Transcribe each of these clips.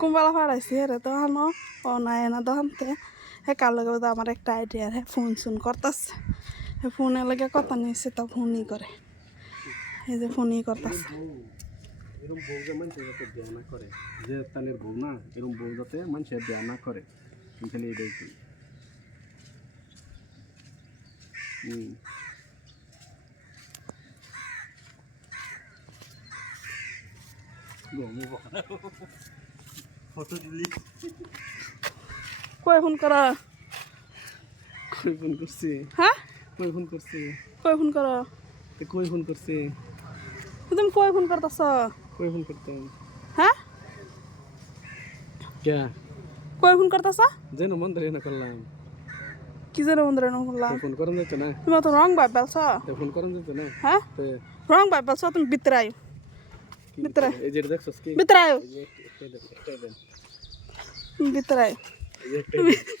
কুম্বালা ফাড়াইছি রে তখন ও নাই না তখনতে হে কার লগে বোধ আমার একটা আইডিয়া হে ফোন শুন করতেছে হে ফোনের লগে কথা নিয়েছে তা ফোনই করে এই যে ফোনই করতেছে এরকম বউ যে মানুষ যাতে বিয়া না করে যে তানের বউ না এরকম বউ যাতে মানুষের বিয়া না করে খালি এটাই করি ফটো দিলি কই ফোন করা কই ফোন করছি হ্যাঁ কই ফোন করছি কই ফোন করা কই ফোন করছি তুমি কই ফোন করতেছ কই ফোন করতাম হ্যাঁ কে কই ফোন করতেছ যেন মন ধরে না করলাম কি যেন বন্ধুরা না বললাম ফোন করেন যেত না তুমি তো রং ভাই বেলছ ফোন করেন যেত না হ্যাঁ রং ভাই বেলছ তুমি ভিতরে আইও ভিতরে এই যে দেখছস কি ভিতরে আইও একটাই দেন ভিতরে আইও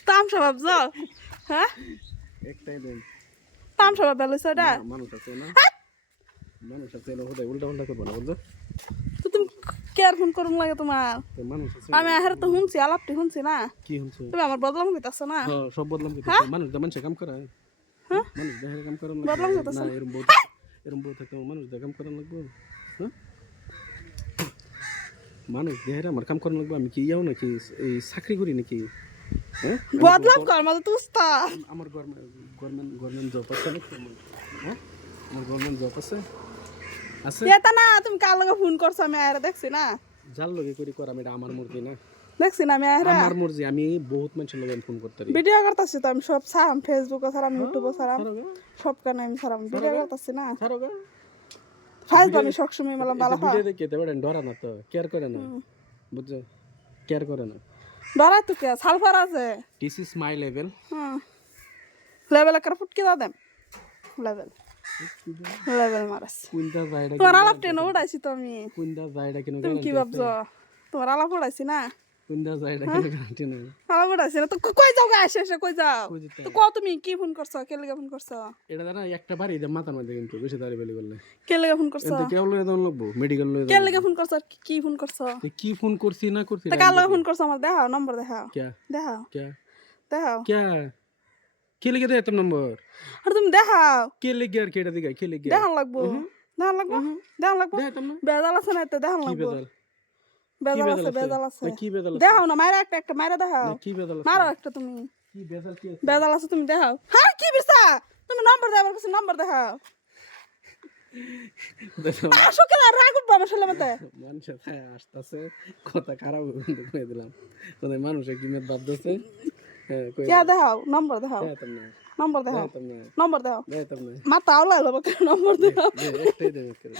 তামসা ভাবছ হ্যাঁ একটাই দেন তামসা ভাব বেলছ এটা মানুষ আছে না মানুষ আছে না হোদাই উল্টা উল্টা করবো না বুঝছো তো তুমি কেয়ার ফোন করুন লাগে তোমার মানুষ আছে আমি আহারে তো শুনছি আলাপটি শুনছি না কি শুনছো তুমি আমার বদলাম কইতাছ না হ্যাঁ সব বদলাম কি মানুষ দা মানুষ কাম করে হ্যাঁ মানুষ দেহের কাম করেন বদলাম কইতাছ না এরম বউ থাকতে মানুষ দা কাম করেন লাগবে হ্যাঁ মানুষ দেহের আমার কাম করেন লাগবে আমি কি ইয়াও নাকি এই চাকরি করি নাকি হ্যাঁ বদলাম কর মাঝে তুই উস্তাদ আমার গভর্নমেন্ট জব আছে নাকি হ্যাঁ আমার গভর্নমেন্ট জব আছে আছে এটা না তুমি কার লগে ফোন করছ আমি আহারে দেখছি না যার লগে করি কর আমি এটা আমার মুরগি না দেখছি না আমি আহারে আমার মুরগি আমি বহুত মানুষের লগে ফোন করতে পারি ভিডিও করতেছি তো আমি সব সারাম ফেসবুকে সারাম ইউটিউবে সারাম সব কানে আমি সারাম ভিডিও করতেছি না ছাড়োগা ফাইজ আমি সবসময় মেলা ভালো হয় ভিডিও দেখে তেমন ডরা না তো কেয়ার করে না বুঝছো কেয়ার করে না ডরাই তো কে সালফার আছে this is my level level একটা ফুটকি দাও দেন লেভেল লেভেল মারাস কুইন্টা জায়গা তোমার আলাপ টেনে উঠাইছি তো আমি কুইন্টা জায়গা কিনো তুমি কি ভাবছো তোমার আলাপ উঠাইছি না কুইন্টা জায়গা কিনো গ্যারান্টি নাই আলাপ উঠাইছি না তো কই যাও গা এসে কই যাও তো কও তুমি কি ফোন করছো কে লাগা ফোন করছো এটা দাঁড়া একটা বাড়ি দে মাথা মাঝে কিন্তু বেশি দাঁড়ি বেলি করলে কে লাগা ফোন করছো এতে কেউ লয়ে দাও লাগবো মেডিকেল লয়ে কে লাগা ফোন করছো কি ফোন করছো দাও কি ফোন করছি না করছি তা কার লাগা ফোন করছো আমার দেখাও নম্বর দেখাও কে দেখাও কে দেখাও কে কে লিখে দে তোর নম্বর আর তুমি দেখাও কে লিখে আর কেটা দিগা কে লিখে দেখান লাগবো দেখান লাগবো দেখান লাগবো দেখাতাম না বেজাল আছে না এতে দেখান কি লাগবো বেজাল বেজাল আছে কি বেজাল দেখাও না মারা একটা মারা দেখাও কি বেজাল মারো একটা তুমি কি বেজাল কি বেজাল আছে তুমি দেখাও হ্যাঁ কি বিরসা তুমি নম্বর দাও আমার কাছে নম্বর দেখাও আসো কেন রাগ উঠবো আমার ছেলে মতে মানুষ আসতেছে কথা খারাপ কয়ে দিলাম তোদের মানুষে কি মেয়ে বাদ দিচ্ছে হ্যাঁ কই কে দেখাও নম্বর দেখাও দেখাতাম না নম্বর দেখাও দেখাতাম না নম্বর দেখাও দেখাতাম না মাথা আওলা হলো নম্বর দেখাও একটাই দেবে করে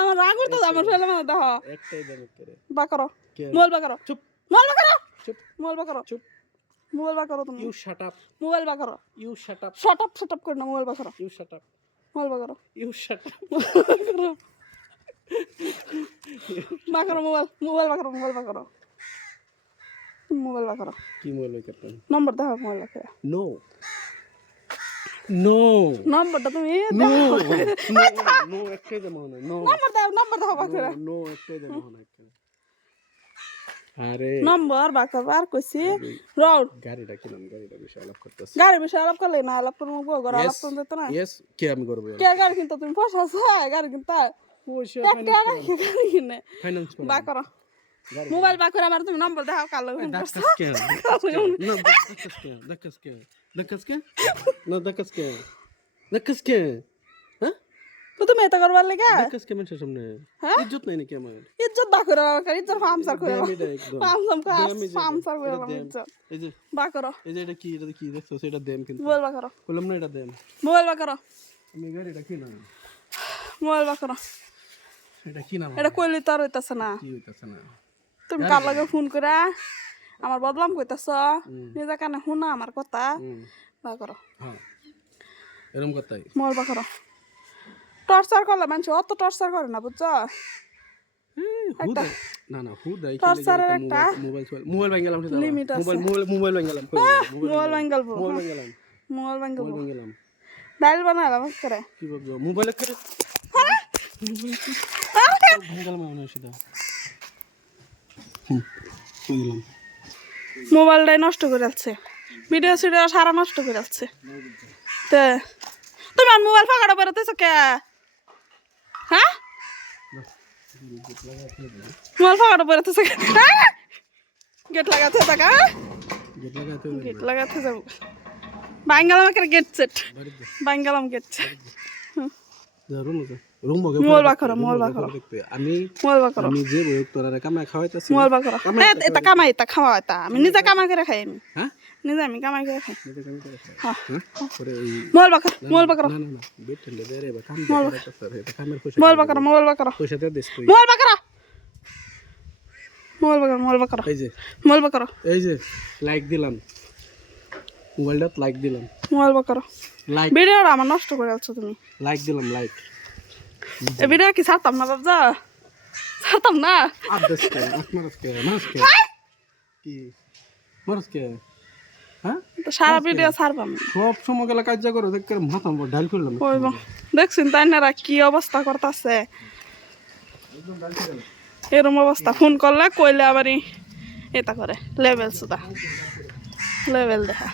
আমার রাগ উঠতো আমার ছেলে মতে দেখাও একটাই দেবে করে বা করো কে মোবাইল বা করো চুপ মোবাইল বা করো চুপ মোবাইল বা করো চুপ মোবাইল বা করো তুমি ইউ শাট আপ মোবাইল বা করো you shut up shut up করে না মোবাইল বা করো ইউ শাট আপ মোবাইল বা করো ইউ শাট আপ বা করো মোবাইল বা করো মোবাইল বা করো মোবাইল বা করো কি মোবাইল করতেন নম্বর দেখাও মোবাইল বা করো নো নো নম্বরটা তুমি নো নো একটাই দেব না নো নম্বর দাও বা করো নো একটাই দেব না আরে নম্বর বা করো আর কইছি রোড গাড়িটা কিলাম গাড়িটা বিষয় আলাপ করতেছ গাড়ি বিষয় আলাপ করলে না আলাপ করবো গো ঘর আলাপ করতে তো না ইয়েস কে আমি করব কে গাড়ি কিনতে তুমি পয়সা আছে গাড়ি কিনতে পয়সা একটা গাড়ি কিনে ফাইনান্স করব বা করো মোবাইল বা করে আমার তুমি নম্বর দেখাও কালো ফোন করছো দাকাস কে না দাকাস কে না দাকাস কে হ্যাঁ তো তুমি এটা করবার লাগে দাকাস কে মানুষের সামনে ইজ্জত নাই নাকি আমার ইজ্জত বা করে ইজ্জত ফামসার করে এটা একদম ফামসার করে ইজ্জত এই যে বা করো এই যে এটা কি দেখছো সেটা দেন কিন্তু মোবাইল বা করো বললাম না এটা দেন মোবাইল বা করো আমি গাড়িটা কিনা মোবাইল বা করো এটা কিনা এটা কইলি তো আর হইতাছে না কি হইতাছে না তুমি কার লাগে ফোন করে আমার বদলাম কইতাছ নিজে কানে শুনা আমার কথা বা করো হ্যাঁ এরকম কথাই মোবাইল বা করো টর্চার করলে মানুষ অত টর্চার করে না বুঝছো না না হুদাই টর্চারের একটা মোবাইল ভাঙ গেলাম লিমিট আছে মোবাইল ভাঙ গেলাম মোবাইল ভাঙ্গাল মোবাইল ভাঙ গেলাম মোবাইল ভাঙ্গাল মোবাইল ভাঙ গেলাম ডাইল বানালাম করে কি বলবো মোবাইল করে ভাঙ গেলাম মনে হয় সেটা দিলাম মোবাইলটাই নষ্ট করে যাচ্ছে, ভিডিও সিডিও সারা নষ্ট করে যাচ্ছে। তে তুমি আর মোবাইল ফাঁকাটা বেরোতেছো কে? হ্যাঁ, মোবাইল ফাঁকাটা বেরোতেছো কে? গেট লাগাতে থাকা, গেট লাগাতে গেট লাগাতে যাবো। বাঙ্গালাম একটা গেট সেট, বাঙ্গালাম গেট সেট। মোবাইল বা করো, মোবাইল বা করো, আমি মোবাইল বা করো, আমি যে বই তোরা কামাই খাওয়াইতেছি মোবাইল বা করো। হ্যাঁ, এটা কামাই, এটা খাওয়া, এটা আমি নিজে কামাই করে খাই। আমি হ্যাঁ নিজে আমি কামাই করে খাই। হ্যাঁ, পরে ওই মোবাইল বা করো, মোবাইল বা করো, না না না বেটে লে বেরে বা কাম করতে স্যার এটা কামের পয়সা মোবাইল বা করো, মোবাইল বা করো, পয়সা দিয়ে দিস তুই মোবাইল বা করো, মোবাইল বা করো, মোবাইল বা করো, এই যে মোবাইল বা করো, এই যে লাইক দিলাম মোবাইলটা লাইক দিলাম মোবাইল বা করো। লাইক ভিডিওটা আমার নষ্ট করে যাচ্ছ তুমি। লাইক দিলাম লাইক এই ভিডিও কি ছাড়তাম না বাবজা, ছাড়তাম না। আদেশ কে মারস কে কি মারস কে হ্যাঁ তো সারা ভিডিও ছাড়বাম। সব সময় গেলে কাজ করে দেখ মাথা ডাল করলাম ওই দেখছেন তাই না কি অবস্থা করতেছে, এরম অবস্থা। ফোন করলে কইলে আবার এটা করে লেভেল সুদা, লেভেল দেখা।